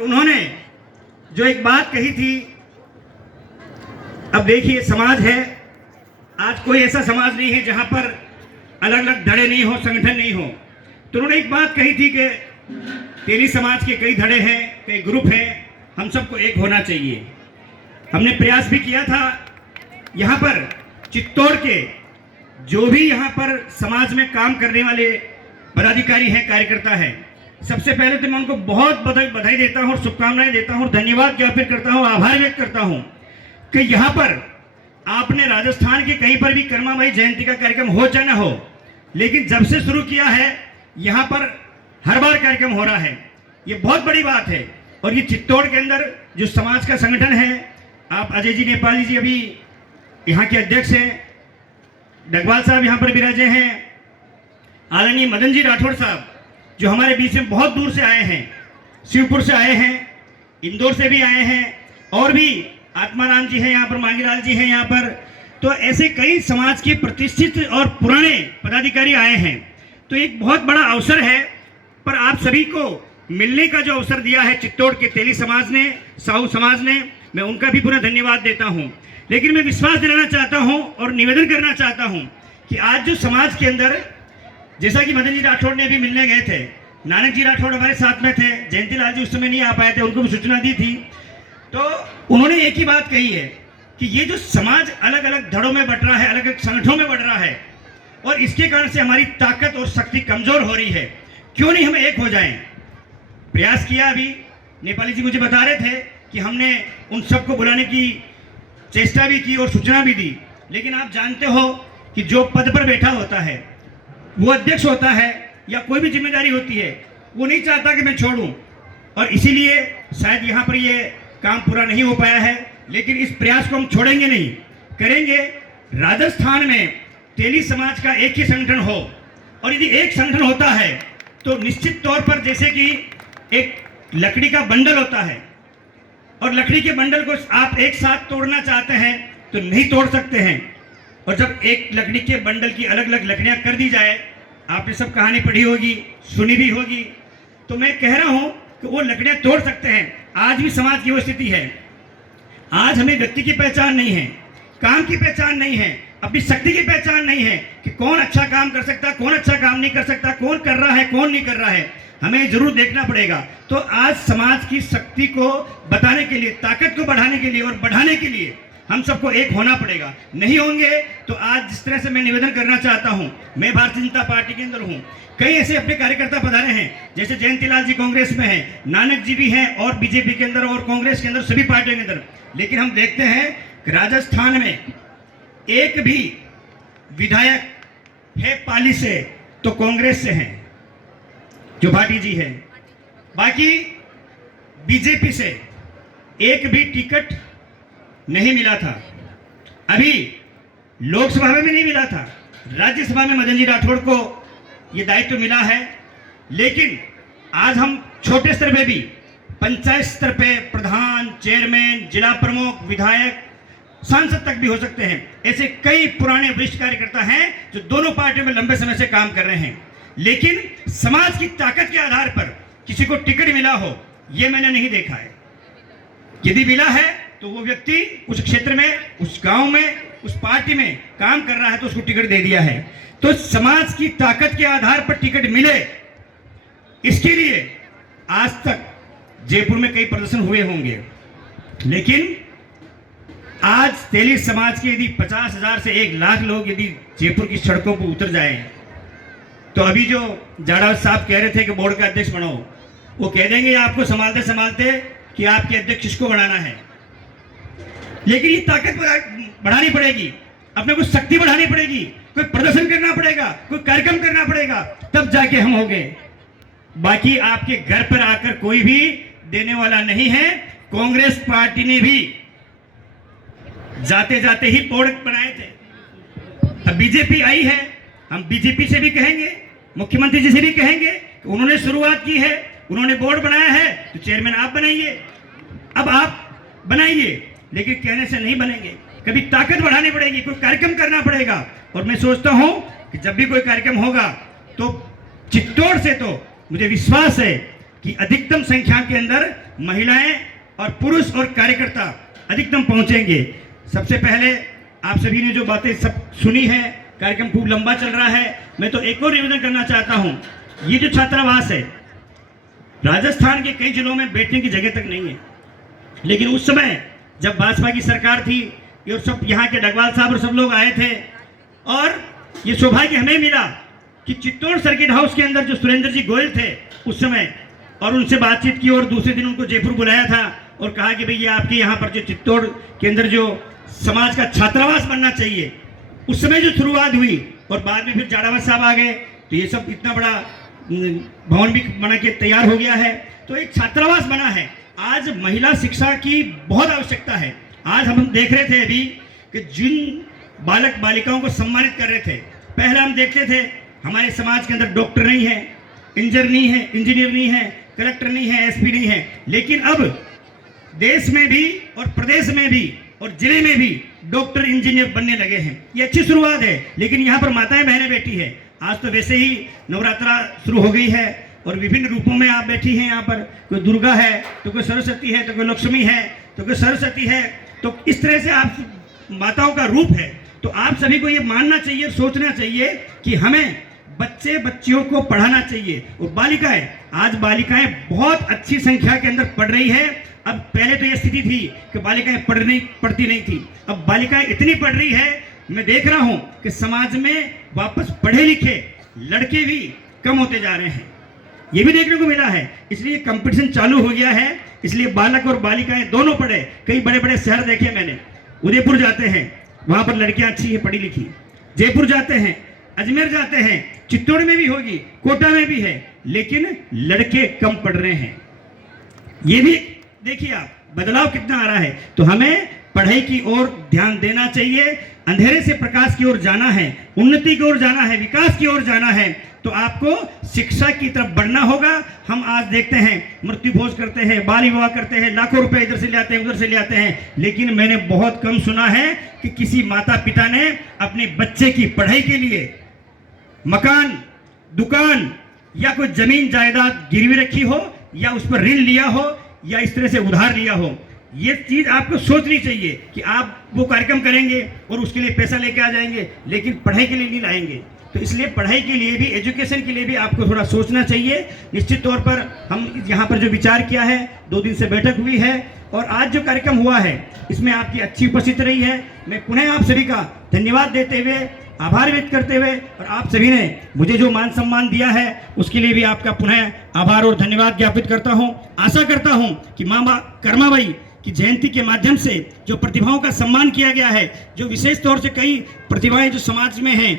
उन्होंने जो एक बात कही थी, अब देखिए समाज है, आज कोई ऐसा समाज नहीं है जहां पर अलग अलग धड़े नहीं हो, संगठन नहीं हो। तो उन्होंने एक बात कही थी कि तेली समाज के कई धड़े हैं, कई ग्रुप हैं, हम सबको एक होना चाहिए। हमने प्रयास भी किया था। यहाँ पर चित्तौड़ के जो भी यहाँ पर समाज में काम करने वाले पदाधिकारी हैं, कार्यकर्ता हैं, सबसे पहले तो मैं उनको बहुत बधाई देता हूँ और शुभकामनाएं देता हूँ, धन्यवाद ज्ञापित करता हूँ, आभार व्यक्त करता हूँ कि यहाँ पर आपने राजस्थान के कहीं पर भी कर्माबाई जयंती का कार्यक्रम हो चाहे ना हो, लेकिन जब से शुरू किया है यहाँ पर हर बार कार्यक्रम हो रहा है। ये बहुत बड़ी बात है। और ये चित्तौड़ के अंदर जो समाज का संगठन है, आप अजय जी नेपाली जी अभी यहाँ के अध्यक्ष हैं, डगवाल साहब यहाँ पर विराजे हैं, आदरणीय मदन जी राठौड़ साहब जो हमारे बीच में बहुत दूर से आए हैं, शिवपुर से आए हैं, इंदौर से भी आए हैं, और भी आत्माराम जी हैं यहाँ पर, मांगीलाल जी हैं यहाँ पर। तो ऐसे कई समाज के प्रतिष्ठित और पुराने पदाधिकारी आए हैं। तो एक बहुत बड़ा अवसर है। पर आप सभी को मिलने का जो अवसर दिया है चित्तौड़ के तेली समाज ने, साहू समाज ने, मैं उनका भी पूरा धन्यवाद देता हूँ। लेकिन मैं विश्वास दिलाना चाहता हूँ और निवेदन करना चाहता हूँ कि आज जो समाज के अंदर, जैसा कि मदन जी राठौड़ ने अभी मिलने गए थे, नानक जी राठौड़ हमारे साथ में थे, जयंती लाल जी उस समय नहीं आ पाए थे, उनको भी सूचना दी थी। तो उन्होंने एक ही बात कही है कि ये जो समाज अलग अलग धड़ों में बट रहा है, अलग अलग संगठनों में बढ़ रहा है, और इसके कारण से हमारी ताकत और शक्ति कमजोर हो रही है। क्यों नहीं हम एक हो जाएं? प्रयास किया। अभी नेपाली जी मुझे बता रहे थे कि हमने उन सबको बुलाने की चेष्टा भी की और सूचना भी दी। लेकिन आप जानते हो कि जो पद पर बैठा होता है, वो अध्यक्ष होता है या कोई भी जिम्मेदारी होती है, वो नहीं चाहता कि मैं छोड़ूं, और इसीलिए शायद यहाँ पर ये काम पूरा नहीं हो पाया है। लेकिन इस प्रयास को हम छोड़ेंगे नहीं, करेंगे। राजस्थान में तेली समाज का एक ही संगठन हो, और यदि एक संगठन होता है तो निश्चित तौर पर, जैसे कि एक लकड़ी का बंडल होता है और लकड़ी के बंडल को आप एक साथ तोड़ना चाहते हैं तो नहीं तोड़ सकते हैं। और जब एक लकड़ी के बंडल की अलग अलग लकड़ियां कर दी जाए, आपने सब कहानी पढ़ी होगी, सुनी भी होगी, तो मैं कह रहा हूं कि वो लकड़ियां तोड़ सकते हैं। आज भी समाज की वो स्थिति है। आज हमें व्यक्ति की पहचान नहीं है, काम की पहचान नहीं है, अपनी शक्ति की पहचान नहीं है कि कौन अच्छा काम कर सकता, कौन अच्छा काम नहीं कर सकता, कौन कर रहा है, कौन नहीं कर रहा है। हमें जरूर देखना पड़ेगा। तो आज समाज की शक्ति को बताने के लिए, ताकत को बढ़ाने के लिए और बढ़ाने के लिए हम सबको एक होना पड़ेगा। नहीं होंगे तो आज जिस तरह से मैं निवेदन करना चाहता हूं, मैं भारतीय जनता पार्टी के अंदर हूं, कई ऐसे अपने कार्यकर्ता पधारे हैं, जैसे जयंती लाल जी कांग्रेस में हैं, नानक जी भी हैं, और बीजेपी के अंदर और कांग्रेस के अंदर, सभी पार्टियों के अंदर। लेकिन हम देखते हैं कि राजस्थान में एक भी विधायक है पाली से तो कांग्रेस से हैं, जो भाटी जी है। बाकी बीजेपी से एक भी टिकट नहीं मिला था। अभी लोकसभा में भी नहीं मिला था, राज्यसभा में मदन जी राठौड़ को यह दायित्व मिला है। लेकिन आज हम छोटे स्तर पे भी, पंचायत स्तर पे प्रधान, चेयरमैन, जिला प्रमुख, विधायक, सांसद तक भी हो सकते हैं। ऐसे कई पुराने वरिष्ठ कार्यकर्ता हैं जो दोनों पार्टियों में लंबे समय से काम कर रहे हैं। लेकिन समाज की ताकत के आधार पर किसी को टिकट मिला हो, यह मैंने नहीं देखा है। यदि मिला है तो वो व्यक्ति उस क्षेत्र में, उस गांव में, उस पार्टी में काम कर रहा है तो उसको टिकट दे दिया है। तो समाज की ताकत के आधार पर टिकट मिले, इसके लिए आज तक जयपुर में कई प्रदर्शन हुए होंगे। लेकिन आज तेली समाज के यदि 50,000 से 1,00,000 लोग यदि जयपुर की सड़कों पर उतर जाएं, तो अभी जो जाड़ा साहब कह रहे थे कि बोर्ड का अध्यक्ष बनाओ, वो कह देंगे आपको संभालते संभालते कि आपके अध्यक्ष किसको बनाना है। लेकिन ये ताकत बढ़ानी पड़ेगी, अपने को शक्ति बढ़ानी पड़ेगी, कोई प्रदर्शन करना पड़ेगा, कोई कार्यक्रम करना पड़ेगा, तब जाके हम होंगे। बाकी आपके घर पर आकर कोई भी देने वाला नहीं है। कांग्रेस पार्टी ने भी जाते जाते ही बोर्ड बनाए थे। अब बीजेपी आई है, हम बीजेपी से भी कहेंगे, मुख्यमंत्री जी से भी कहेंगे कि उन्होंने शुरुआत की है, उन्होंने बोर्ड बनाया है, तो चेयरमैन आप बनाइए। अब आप बनाइए, लेकिन कहने से नहीं बनेंगे, कभी ताकत बढ़ानी पड़ेगी, कोई कार्यक्रम करना पड़ेगा। और मैं सोचता हूं कि जब भी कोई कार्यक्रम होगा तो चित्तौड़ से, तो मुझे विश्वास है कि अधिकतम संख्या के अंदर महिलाएं और पुरुष और कार्यकर्ता अधिकतम पहुंचेंगे। सबसे पहले आप सभी ने जो बातें सब सुनी है, कार्यक्रम खूब लंबा चल रहा है। मैं तो एक और निवेदन करना चाहता हूं, ये जो छात्रावास है राजस्थान के कई जिलों में बैठने की जगह तक नहीं है, लेकिन उस समय जब भाजपा की सरकार थी और सब यहाँ के डगवाल साहब और सब लोग आए थे, और ये सौभाग्य हमें मिला कि चित्तौड़ सर्किट हाउस के अंदर जो सुरेंद्र जी गोयल थे उस समय, और उनसे बातचीत की और दूसरे दिन उनको जयपुर बुलाया था और कहा कि भैया आपके यहाँ पर जो चित्तौड़ के अंदर जो समाज का छात्रावास बनना चाहिए, उस समय जो शुरुआत हुई और बाद में फिर जाड़ावत साहब आ गए तो ये सब इतना बड़ा भवन भी बना के तैयार हो गया है। तो एक छात्रावास बना है। आज महिला शिक्षा की बहुत आवश्यकता है। आज हम देख रहे थे अभी कि जिन बालक बालिकाओं को सम्मानित कर रहे थे, पहले हम देखते थे हमारे समाज के अंदर डॉक्टर नहीं है, इंजीनियर नहीं है, कलेक्टर नहीं है, एसपी नहीं है, लेकिन अब देश में भी और प्रदेश में भी और जिले में भी डॉक्टर इंजीनियर बनने लगे हैं। ये अच्छी शुरुआत है, लेकिन यहाँ पर माताएं बहनें बैठी है। आज तो वैसे ही नवरात्रा शुरू हो गई है और विभिन्न रूपों में आप बैठी हैं यहाँ पर। कोई दुर्गा है तो कोई सरस्वती है तो कोई लक्ष्मी है तो कोई सरस्वती है। तो इस तरह से आप माताओं का रूप है। तो आप सभी को ये मानना चाहिए, सोचना चाहिए कि हमें बच्चे बच्चियों को पढ़ाना चाहिए। और बालिकाएं, आज बालिकाएं बहुत अच्छी संख्या के अंदर पढ़ रही है। अब पहले तो ये स्थिति थी कि बालिकाएं पढ़ती नहीं थी, अब बालिकाएं इतनी पढ़ रही है। मैं देख रहा हूं कि समाज में वापस पढ़े लिखे लड़के भी कम होते जा रहे हैं, ये भी देखने को मिला है। इसलिए कंपटीशन चालू हो गया है, इसलिए बालक और बालिकाएं दोनों पढ़े। कई बड़े बड़े शहर देखे मैंने, उदयपुर जाते हैं वहां पर लड़कियां अच्छी है पढ़ी लिखी, जयपुर जाते हैं, अजमेर जाते हैं, चित्तौड़ में भी होगी, कोटा में भी है, लेकिन लड़के कम पढ़ रहे हैं। ये भी देखिए आप बदलाव कितना आ रहा है। तो हमें पढ़ाई की ओर ध्यान देना चाहिए, अंधेरे से प्रकाश की ओर जाना है, उन्नति की ओर जाना है, विकास की ओर जाना है। तो आपको शिक्षा की तरफ बढ़ना होगा। हम आज देखते हैं मृत्यु भोज करते हैं, बाल विवाह करते हैं, लाखों रुपए इधर से ले आते हैं उधर से ले आते हैं, लेकिन मैंने बहुत कम सुना है कि किसी माता पिता ने अपने बच्चे की पढ़ाई के लिए मकान, दुकान या कोई जमीन जायदाद गिरवी रखी हो या उस पर ऋण लिया हो या इस तरह से उधार लिया हो। ये चीज आपको सोचनी चाहिए कि आप वो कार्यक्रम करेंगे और उसके लिए पैसा लेके आ जाएंगे, लेकिन पढ़ाई के लिए नहीं लाएंगे। तो इसलिए पढ़ाई के लिए भी, एजुकेशन के लिए भी आपको थोड़ा सोचना चाहिए। निश्चित तौर पर हम यहाँ पर जो विचार किया है, 2 दिन से बैठक हुई है और आज जो कार्यक्रम हुआ है इसमें आपकी अच्छी उपस्थिति रही है। मैं पुनः आप सभी का धन्यवाद देते हुए, आभार व्यक्त करते हुए, और आप सभी ने मुझे जो मान सम्मान दिया है उसके लिए भी आपका पुनः आभार और धन्यवाद ज्ञापित करता हूं। आशा करता हूं कि मां कर्माबाई की जयंती के माध्यम से जो प्रतिभाओं का सम्मान किया गया है, जो विशेष तौर से कई प्रतिभाएं जो समाज में हैं